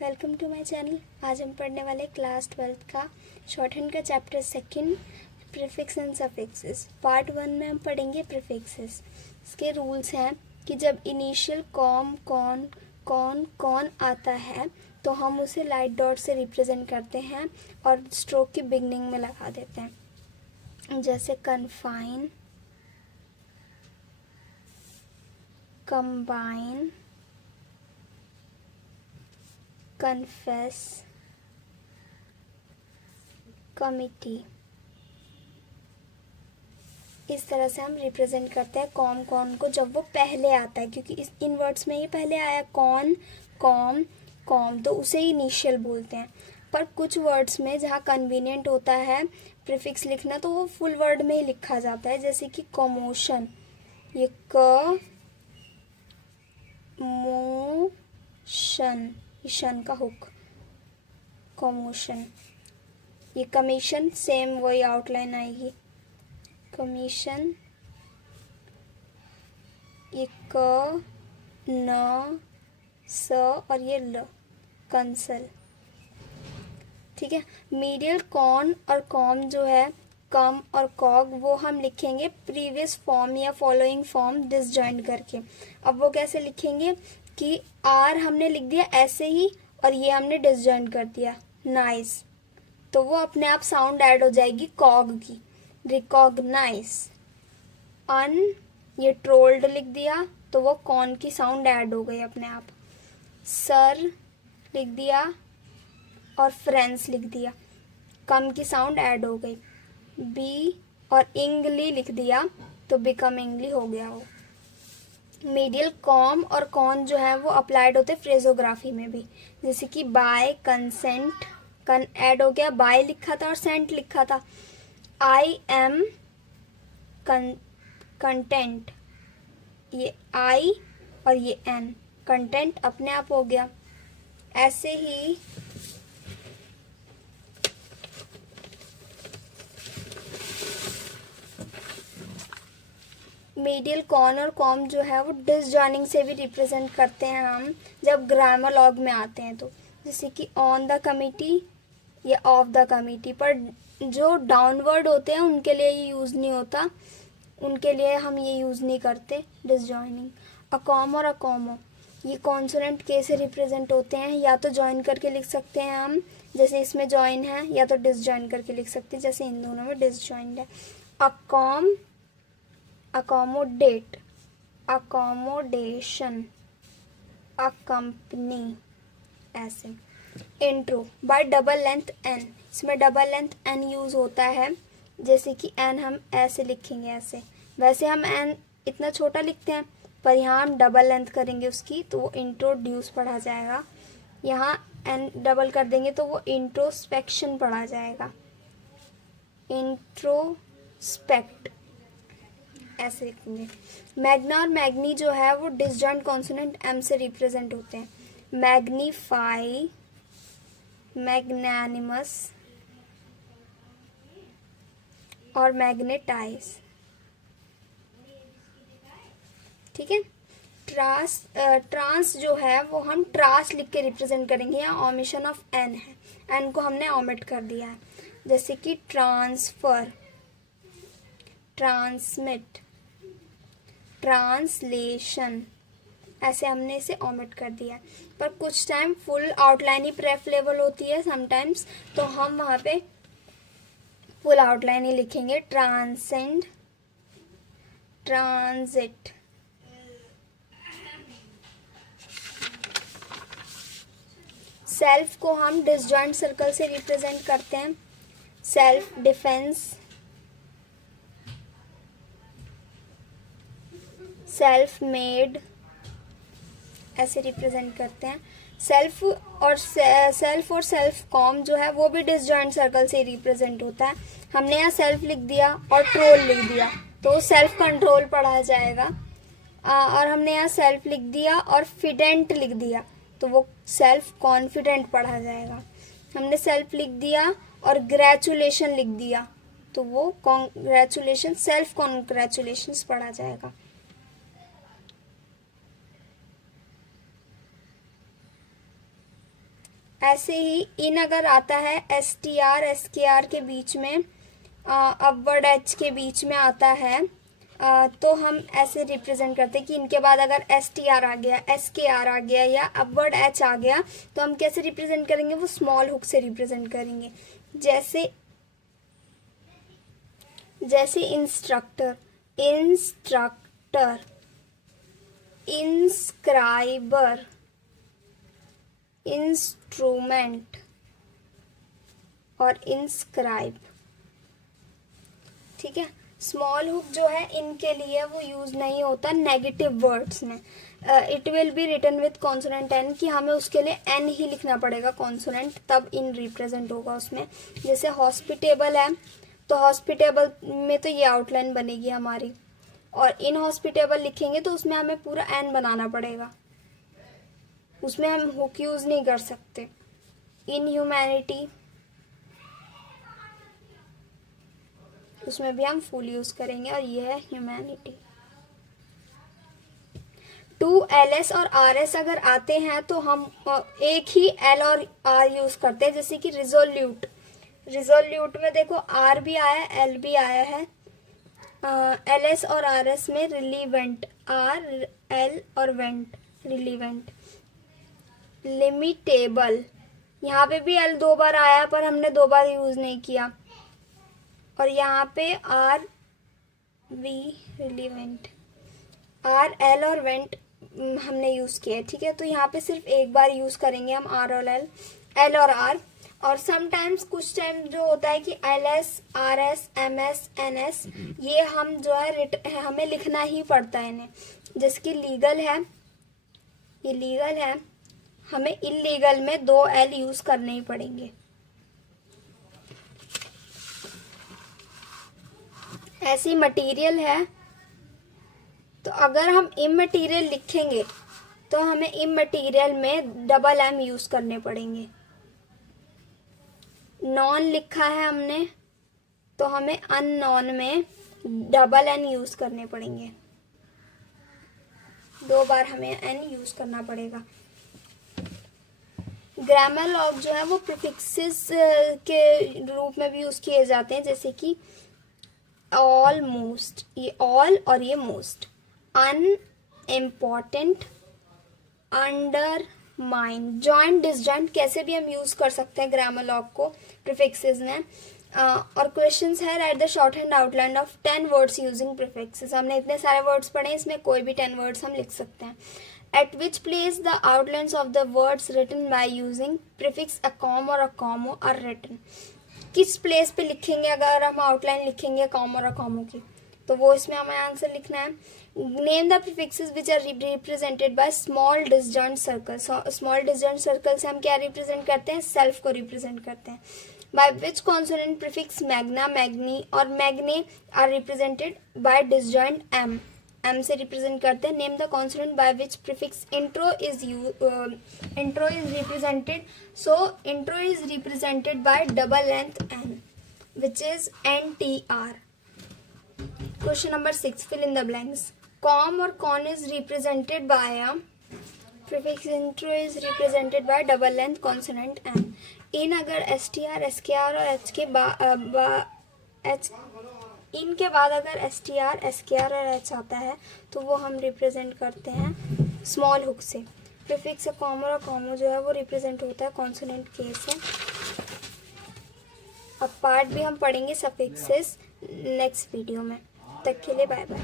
Welcome to my channel. आज हम पढ़ने वाले क्लास 12th का शॉर्ट हैंड का chapter second prefix and suffixes. Part 1 में हम पढ़ेंगे प्रीफिक्सेस। इसके रूल्स हैं कि जब इनिशियल कॉम कौन कौन कौन आता है तो हम उसे लाइट डॉट से रिप्रेजेंट करते हैं और स्ट्रोक की बिगनिंग में लगा देते हैं, जैसे कन्फाइन, कंबाइन, कन्फेस, कमिटी। इस तरह से हम रिप्रेजेंट करते हैं कॉम कौन को जब वो पहले आता है, क्योंकि इन वर्ड्स में ये पहले आया कौन कॉम कॉम, तो उसे इनिशियल बोलते हैं। पर कुछ वर्ड्स में जहाँ कन्वीनियंट होता है प्रीफिक्स लिखना तो वो फुल वर्ड में ही लिखा जाता है, जैसे कि कमोशन, ये क मोशन, शन का हुक, कमोशन। ये कमीशन, सेम वही आउटलाइन आएगी, कमीशन। ये क न स और ये ल, कंसल। ठीक है। मीडियल कॉन और कॉम जो है, कम और कॉग, वो हम लिखेंगे प्रीवियस फॉर्म या फॉलोइंग फॉर्म डिसजॉइंट करके। अब वो कैसे लिखेंगे कि आर हमने लिख दिया ऐसे ही और ये हमने डिसजॉइंट कर दिया नाइस, तो वो अपने आप साउंड ऐड हो जाएगी कॉग की, रिकॉग्नाइज। अन, ये ट्रोल्ड लिख दिया तो वो कॉन की साउंड ऐड हो गई अपने आप। सर लिख दिया और फ्रेंड्स लिख दिया, कम की साउंड ऐड हो गई। बी और इंगली लिख दिया तो बिकम इंगली हो गया वो। मीडियल कॉम और कॉन जो है वो अप्लाइड होते फ्रेजोग्राफी में भी, जैसे कि बाय, कंसेंट, कन ऐड हो गया, बाय लिखा था और सेंट लिखा था। आई एम कंटेंट, ये आई और ये एन, कंटेंट अपने आप हो गया। ऐसे ही मीडियल कॉन और कॉम जो है वो डिसजॉइनिंग से भी रिप्रेजेंट करते हैं हम जब ग्रामर लॉग में आते हैं तो, जैसे कि ऑन द कमिटी या ऑफ द कमिटी। पर जो डाउनवर्ड होते हैं उनके लिए ये यूज़ नहीं होता, उनके लिए हम ये यूज़ नहीं करते डिसजॉइनिंग। अकॉम और अकॉमो, ये कॉन्सोनेंट के से रिप्रेजेंट होते हैं, या तो ज्वाइन करके लिख सकते हैं हम, जैसे इसमें ज्वाइन है, या तो डिसजॉइन करके लिख सकते हैं, जैसे इन दोनों में डिसजॉइंड है। अकॉम, अकोमोडेट, अकोमोडेशन, अकम्पनी, ऐसे। Intro by double length N, इसमें डबल लेंथ एन यूज होता है, जैसे कि एन हम ऐसे लिखेंगे ऐसे, वैसे हम एन इतना छोटा लिखते हैं पर यहाँ हम डबल लेंथ करेंगे उसकी तो वो इंट्रोड्यूस पढ़ा जाएगा। यहाँ एन डबल कर देंगे तो वो इंट्रोस्पेक्शन पढ़ा जाएगा, इंट्रोस्पेक्ट, ऐसे लिखेंगे। मैग्ना और मैग्नी जो है वो डिसजॉइंट कॉन्सोनेंट एम से रिप्रेजेंट होते हैं। मैग्नीफाई, मैग्नानिमस और मैग्नेटाइज। ठीक है। ट्रांस जो है वो हम ट्रास लिख के रिप्रेजेंट करेंगे, यहाँ ओमिशन ऑफ एन है, एन को हमने ओमिट कर दिया है, जैसे कि ट्रांसफर, ट्रांसमिट, ट्रांसलेशन, ऐसे हमने इसे ओमिट कर दिया। पर कुछ टाइम फुल आउटलाइन ही प्रेफरेबल होती है समटाइम्स, तो हम वहाँ पे फुल आउटलाइन ही लिखेंगे। Transcend, transit. सेल्फ को हम डिसजॉइंट सर्कल से रिप्रेजेंट करते हैं, सेल्फ डिफेंस, सेल्फ मेड, ऐसे रिप्रेजेंट करते हैं। सेल्फ और सेल्फ कॉम जो है वो भी डिसजॉइंट सर्कल से रिप्रेजेंट होता है। हमने यहाँ सेल्फ लिख दिया और ट्रोल लिख दिया तो सेल्फ कंट्रोल पढ़ा जाएगा, और हमने यहाँ सेल्फ लिख दिया और फिडेंट लिख दिया तो वो सेल्फ कॉन्फिडेंट पढ़ा जाएगा। हमने सेल्फ लिख दिया और ग्रेचुलेशन लिख दिया तो वो कॉन्ग्रेचुलेशन, सेल्फ कॉन्ग्रेचुलेशंस पढ़ा जाएगा। ऐसे ही इन अगर आता है STR SKR के बीच में, अपवर्ड H के बीच में आता है, तो हम ऐसे रिप्रेजेंट करते हैं कि इनके बाद अगर STR आ गया, SKR आ गया या अपवर्ड H आ गया तो हम कैसे रिप्रेजेंट करेंगे, वो स्मॉल हुक से रिप्रेजेंट करेंगे। जैसे इंस्ट्रक्टर, इंस्क्राइबर, इंस्ट्रूमेंट और इंस्क्राइब। ठीक है, स्मॉल हुक जो है इनके लिए वो यूज नहीं होता नेगेटिव वर्ड्स में। It will be written with consonant N, कि हमें उसके लिए एन ही लिखना पड़ेगा कॉन्सोनेंट, तब इन रिप्रेजेंट होगा उसमें। जैसे हॉस्पिटेबल है तो हॉस्पिटेबल में तो ये आउटलाइन बनेगी हमारी, और इन हॉस्पिटेबल लिखेंगे तो उसमें हमें पूरा एन बनाना पड़ेगा, उसमें हम हुक यूज नहीं कर सकते। इन ह्यूमैनिटी, उसमें भी हम फुल यूज करेंगे, और ये है ह्यूमैनिटी। टू LS और RS अगर आते हैं तो हम एक ही L और R यूज करते हैं। जैसे कि रिजोल्यूट, रिजोल्यूट में देखो R भी आया है, L भी आया है। LS और RS में रिलीवेंट, R L और वेंट, रिलीवेंट। लिमिटेबल, यहाँ पे भी L 2 बार आया पर हमने 2 बार यूज नहीं किया, और यहाँ पे R V relevant, R L और वेंट हमने यूज किया है। ठीक है, तो यहाँ पे सिर्फ एक बार यूज करेंगे हम R और L और R। और समटाइम्स कुछ टाइम जो होता है कि LS RS MS NS ये हम जो है हमें लिखना ही पड़ता है इन्हें। जैसे कि लीगल है, ये लीगल है, हमें इलीगल में 2 L यूज करने ही पड़ेंगे। ऐसी मटेरियल है, तो अगर हम इमटेरियल लिखेंगे तो हमें इमटेरियल में डबल M यूज करने पड़ेंगे। नॉन लिखा है हमने तो हमें अननॉन में डबल N यूज करने पड़ेंगे, 2 बार हमें N यूज करना पड़ेगा। ग्रामर लॉग जो है वो प्रीफिक्सेस के रूप में भी यूज किए जाते हैं। जैसे कि ऑलमोस्ट, ये ऑल और ये most. Unimportant, undermine, joint disjoint कैसे भी हम यूज कर सकते हैं ग्रामर लॉग को प्रीफिक्सेस में। और क्वेश्चंस है, right the short hand outline of 10 words using prefixes. हमने इतने सारे वर्ड्स पढ़े, इसमें कोई भी 10 वर्ड्स हम लिख सकते हैं। At which place the outlines of the words written by using prefix a com और अ कॉमो आर रिटन। किस प्लेस पे लिखेंगे अगर हम आउटलाइन लिखेंगे कॉम और अ कॉमो की, तो वो इसमें हमें आंसर लिखना है। Name the prefixes which are represented by small disjoint circle. Small disjoint circle से हम क्या रिप्रेजेंट करते हैं, सेल्फ को रिप्रेजेंट करते हैं। By which consonant prefix magna, magni और magne are represented by disjoint M, M से रिप्रेजेंट करते हैं। Name the consonant by which prefix intro is represented. So intro is represented by double length N which is NTR। Question number 6, fill in the blanks. Com or con is represented by a prefix intro is represented by double length consonant n. इन अगर STR SKR और H के इन के बाद अगर STR SKR और H आता है तो वो हम रिप्रेजेंट करते हैं स्मॉल हुक से। प्रीफिक्स कॉमो और कॉमो जो है वो रिप्रेजेंट होता है कॉन्सोनेंट K से। अब पार्ट भी हम पढ़ेंगे सफिक्सेस नेक्स्ट वीडियो में। तक के लिए बाय बाय।